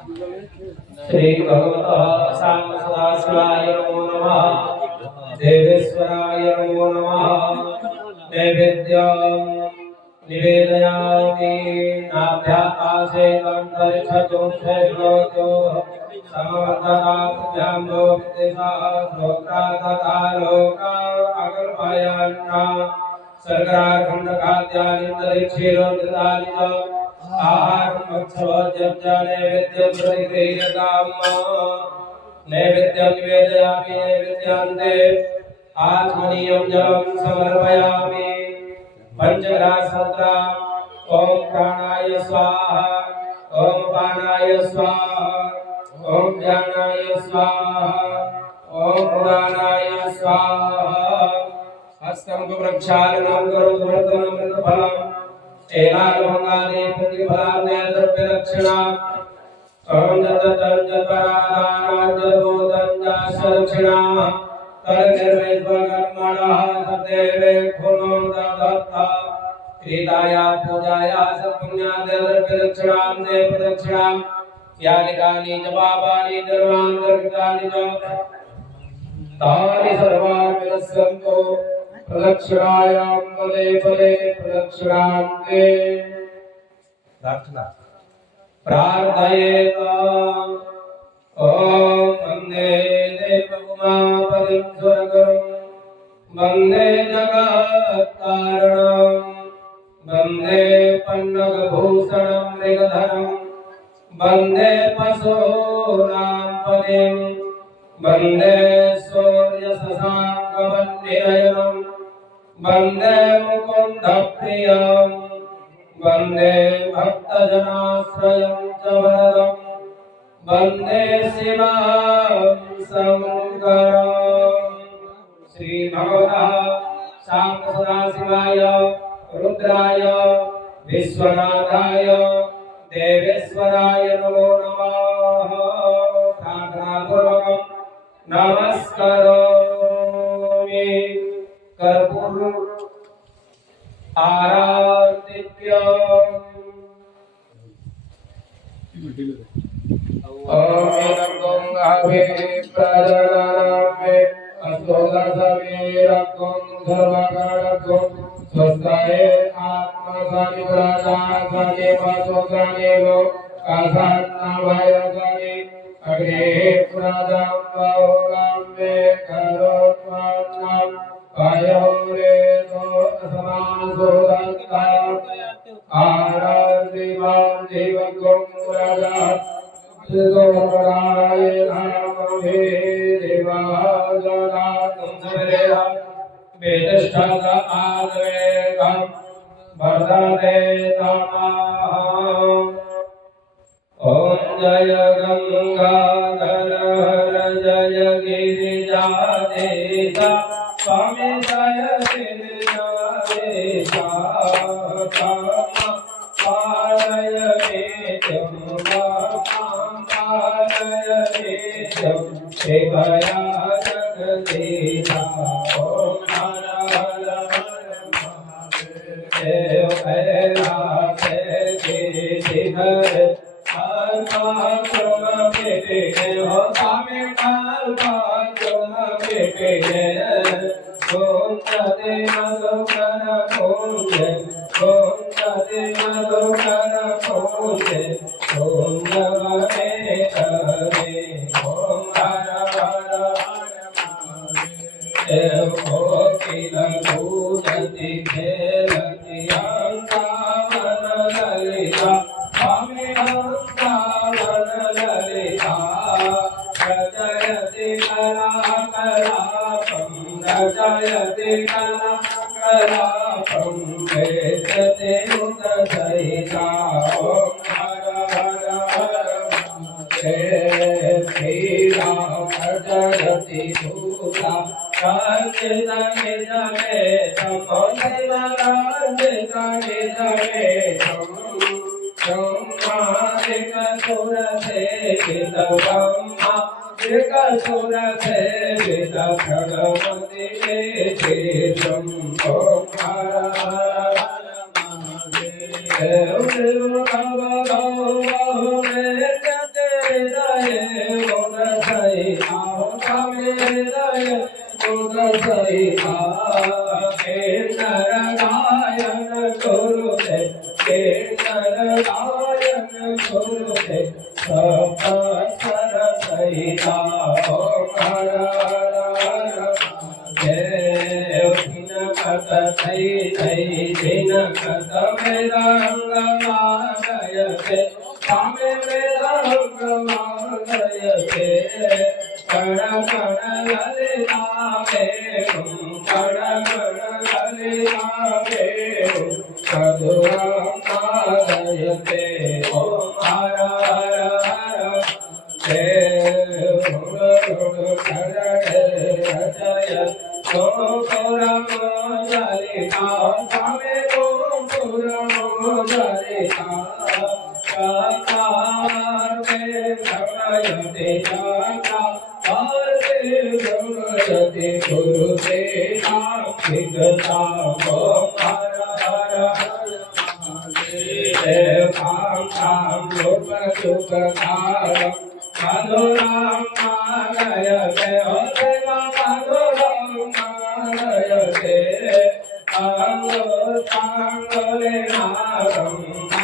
श्री भगवतः शांत सदाशिवाय नमो नमः। देवेश्वराय नमो नमः। नैवेद्यं निवेदयामि। नाभ्याकाशे तन्तरिक्षचोषेभ्यो समवर्तनाभ्यां लोका अगर्भयान्ना सर्गराखण्डखाद्यानि च आहारं भक्षवज्जं नैवेद्यं प्रतिगृह्यताम्। नैवेद्यं निवेदयामि। नैवेद्यान्ते आत्मनीयं जलं समर्पयामि। पंचग्रासमुद्रा ओम प्राणाय स्वाहा ओम पानाय स्वाहा ओम ज्ञानाय स्वाहा ओम उदानाय स्वाहा। हस्तं प्रक्षालनं करोतु व्रतमृतफलम् एलागमङ्गादे प्रतिफलादे द्रव्यदक्षिणा ओम दत्तञ्जपरादानाञ्जभूतञ्जाशदक्षिणा तन्निर्वैश्वकर्मणः सदेवे खुनो दत्ता क्रीडाया पूजाया सपुण्यादे द्रव्यदक्षिणां दे प्रदक्षिणां यानि कानि च पापानि धर्मान्तर्गतानि च तानि सर्वाणि विनश्यन्तु। प्रदक्षिणायां पदे पदे प्रदक्षिणां ते प्रार्थना प्रार्थयेत। ओम वन्दे देवउमापतिं सुरगुरुं वन्दे जगत्कारणं वन्दे पन्नगभूषणं मृगधरं वन्दे पशूनां पतिं वन्दे सूर्यशशाङ्कवन्निनयनं वन्दे मुकुन्दप्रियं वन्दे भक्तजनाश्रयं च वरदं वन्दे शिवं शङ्करम्। श्री भगवतः शांत सदाशिवाय रुद्राय विश्वनाथाय देवेश्वराय नमो नमः। प्रार्थनापूर्वकं नमस्करोमि। कर्पूर आराधित्य ओम गंगावे प्रजननामे अस्तोदसवीरकं सर्वगणकं स्वस्ताये आत्मसनिव्रतासनि वसुसनिवो कासान्नभयसनि अग्रे प्रदं बहुलं मे करोत्मन्नं पयोरेतो समासुदत्ता आराधिमां देवगं प्रजात् सुगोराय नामहे देवाजनातं सरेहा वेदष्ठद आद्वेगं वर्धते तमः। ओम जय गंगाधर हर जय गिरिजाधीशा स्वामी जय गिरिजाधीशा पालय नित्यं पालय नित्यं सेवया जगदीशा। ओम हर हर महादेव कैलास गिरिधर अल्पाचुम बेटे हो स्वामी अल्पाचुम बेटे ओम सदे मधुकर पूजे ओम सदे मधुकर पूजे ओम जगते करे ओम हर हर देव कोकिल पूजति खेलति अंकावन ललिता स्वामी अंकावन ललिता रचयति कलाकलापं रचयति कलाकलापं वेदते मुदसहिता। ओम हर हर हर महादेव श्रीराम जगति दूता राजित निज वेदं शिव राजित निज वेदं ब्रह्मादिक सुर सेवित ब्रह्मादिक सुर सेवित प्रणवति शेषं। ओम हर हर महादेव देव भव भव सहिता नरगायन गुरुदेव नरगायन गुरुदेव सप्तर सहिता हर हर हर कत थई थई दिन कत वेदांग मागयते स्वामी वेदांग मागयते कण कण ललिता कण कण ललिता मधुरं मागयते ओम हर हर हर देव रचय गोपुरम ललिता स्वामी गोपुरम ललिता काकारते भ्रमयते काकारते भ्रमयते गुरुदेवा विगता ओम हर हर देव काम काम लोक सुख कारम मधुरं मागयते ओ देवा मधुरं मागयते अंगो सांगोले नारं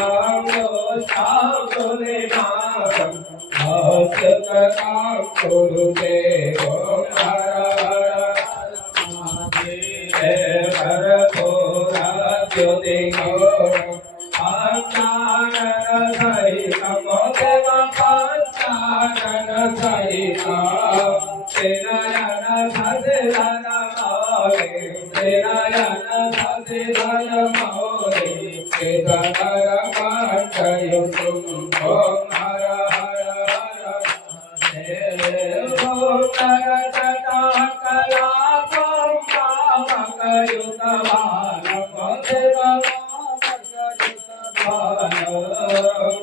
अंगो सांगोले नारं हस्तकं कुरुते ओम हर हर महादेव हरघोरा ज्योतिघोरं पंचानन सहितं देव पंचानन सहितं तेनयन ससिधर मौले तेनयन ससिधर मौले केतकर कंठयुतं ओम हर हर हर देव करतटा कलापं पावकयुतवानं देव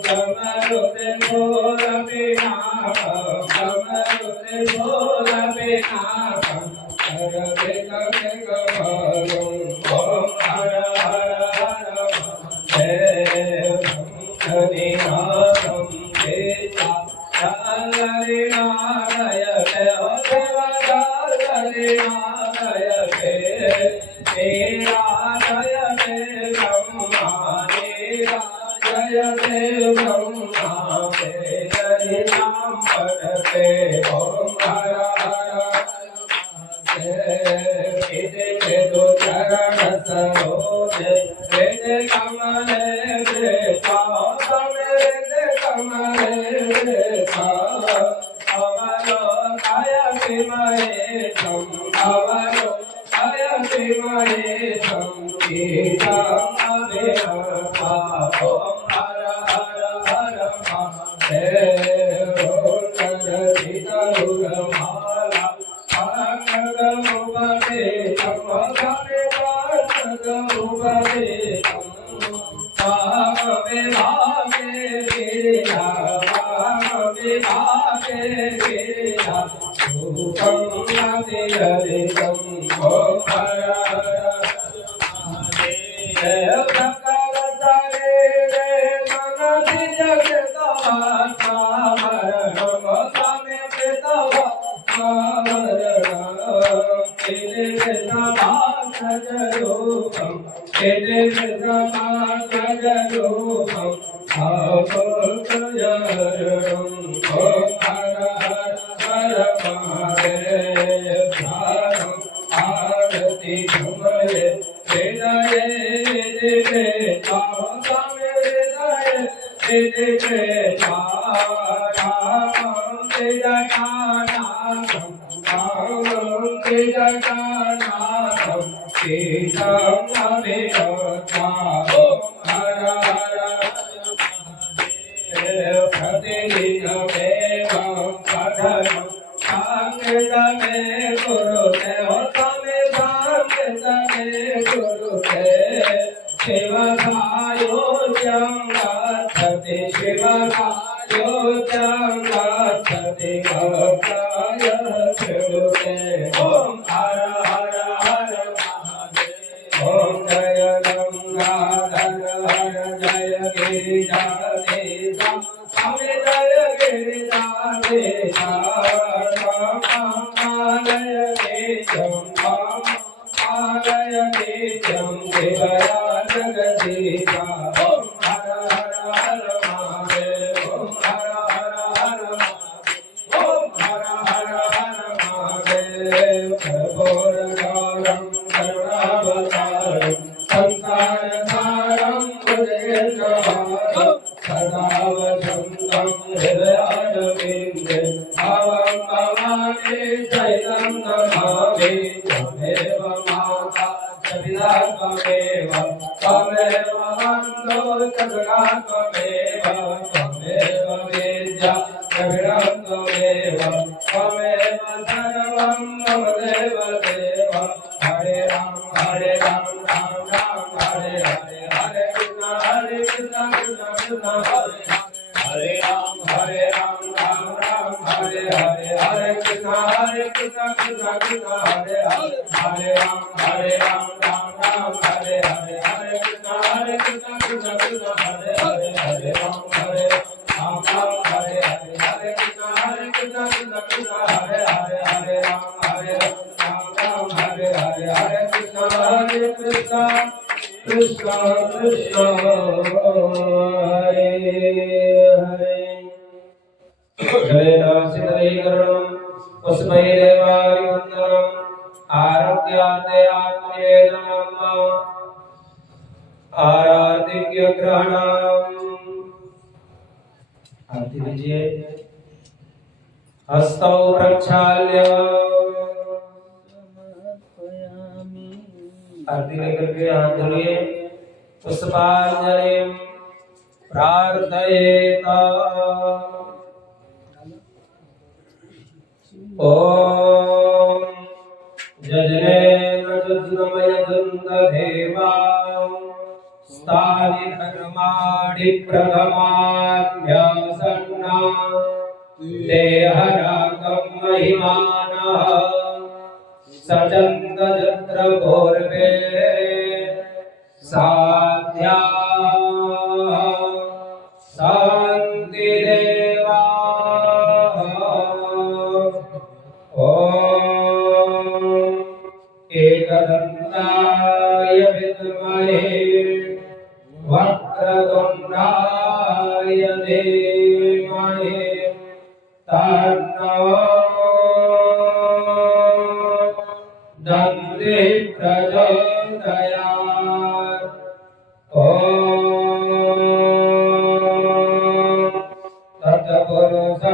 कमरुते भोरविनाशं कमरुते भोरविनाशं करते कमलं ओम हर हर हर देव शंखनिनादं केता शंखनिनादयते ओ देव शंखनिनादयते निरादयते ब्रह्मा जयते ब्रह्मा वेदनिनां पठते ओम हर हर वेद चरण सरोजे वेद कमले वृथा वेद कमले वृथा अवलोकयति महेशं अवलोकयति महेशं गीतं अभिनवा ओम हर हर हर महादेव नरसितरुगमाला पार्षदमुपदेशं वदने पार्षदमुपदेशं वामविभागे गिरिजा वामविभागे गिरिजा रूपं नदियदितं ओम हर हर देव सकल शरीरे मनसि जगतवा स्मरणं स्वामी प्रीतवा स्मरणं केदिविषमासजरूपं केदिविषमासजरूपं भावोदयरणं ओम हर हर हर महादेव ध्यानं आरति झुमरे हृदये हृदये स्वामी हृदये हृदये रामं हृदयानाथं रामं हृदयानाथं सीतं अभिनत्वा ओम हर हर प्रतिदिनमेवं पठनं साङ्गीतमे कुरुते ओ स्वामी साङ्गीतमे कुरुते शिवसायोज्यं गच्छति शिवसायोज्यं गच्छति भक्ताय शृणुते ओम हर हर हर महादेव ओम जय गंगाधर हर जय गिरिजाधीश स्वामी जय गिरिजाधीश रामालय केशवं हृदयारविन्दे भावं भवानि शैलं नमामि त्वमेव माता सविता त्वमेव त्वमेव बन्धो सखा त्वमेव त्वमेव विद्या द्रविणं त्वमेव त्वमेव सर्वं मम देव देव हरे राम राम राम हरे हरे हरे कृष्ण कृष्ण कृष्ण हरे राम राम राम हरे हरे हरे कृष्ण कृष्ण कृष्ण हरे हरे हरे राम राम राम हरे हरे हरे कृष्ण कृष्ण कृष्ण हरे हरे हरे राम राम हरे हरे हरे कृष्ण कृष्ण कृष्ण हरे हरे हरे राम राम हरे हरे हरे कृष्ण कृष्ण कृष्ण हरे हरे जयनासिकरणं पुष्पै देवारिवन्दनम् आरोग्याते आत्मनिवेदनम् आराधिक्यग्रहणम् आरती लीजिए हस्तौ प्रक्षाल्य आरती लेकर के हाथ धोइए पुष्पांजलि प्रार्थयेत ओम जजनेन जज्ञमयजन्तदेवा स्थानि धर्माणि प्रथमाभ्यासन्ना देहरागं महिमानः सचन्त जत्र पूर्वे साध्या शान्तिरेवा ॐ एकदन्ताय विद्महे वक्रतुण्डाय धीमहि तन्नो दन्ति प्रचोदयात् ॐ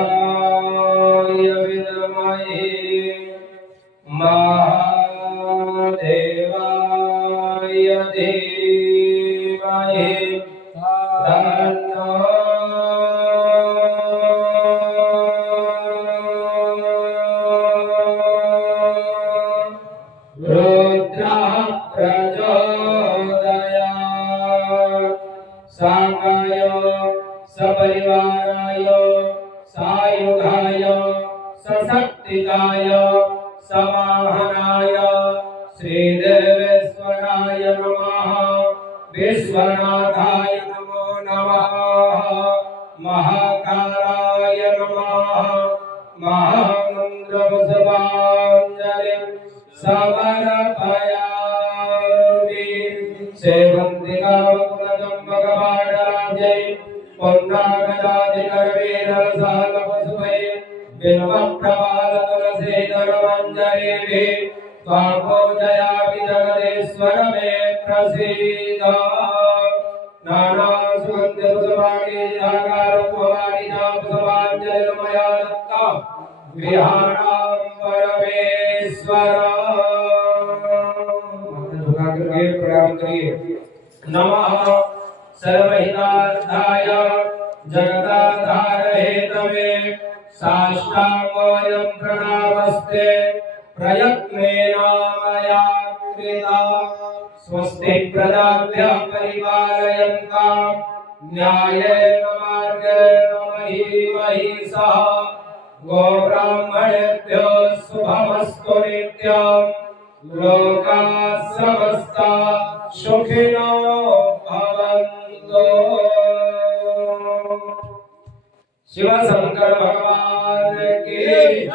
तत्पुरुषाय विद्महे महादेवाय धीमहि तन्नो रुद्रः प्रचोदयात् साङ्गाय सपरिवाराय सायुधाय सशक्तिकाय समाहनाय श्रीदेवेश्वराय नमः विश्वनाथाय नमो नमः महाकालाय नमः महामन्त्रपुष्पाञ्जलिं समर्पयामि सेवन्तिकावकुलचम्पकपाणराजै पुण्डागजाधिकरवीररसालपुष्पै बिल्वप्रपालतुलसीधरमञ्जरीभिः त्वां पूजयामि जगदीश्वर मे प्रसीद नानासुगन्धपुष्पाणि जागारत्ववाणि पुष्पाञ्जलिर्मया दत्ता गृहाणां परमेश्वर झुका करके प्रणाम करिए नमः सर्वहितार्थाय जगदाधारहेतवे साष्टांगोऽयं प्रणामस्ते प्रयत्नेन मया कृता स्वस्ति प्रजाभ्यः परिपालयन्तां न्यायेन मार्गेण महिषः गोब्राह्मणेभ्यो शुभमस्तु नित्यं लोकाः समस्ताः सुखिनो भवन्तु। शिव शंकर भगवान की जय,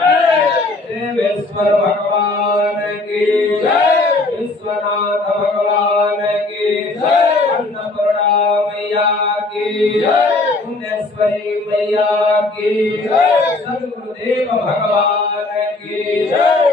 देवेश्वर भगवान की जय, विश्वनाथ भगवान की जय, अन्नपूर्णा मैया की जय, मुंडेश्वरी मैया की जय, सद्गुरुदेव भगवान की जय।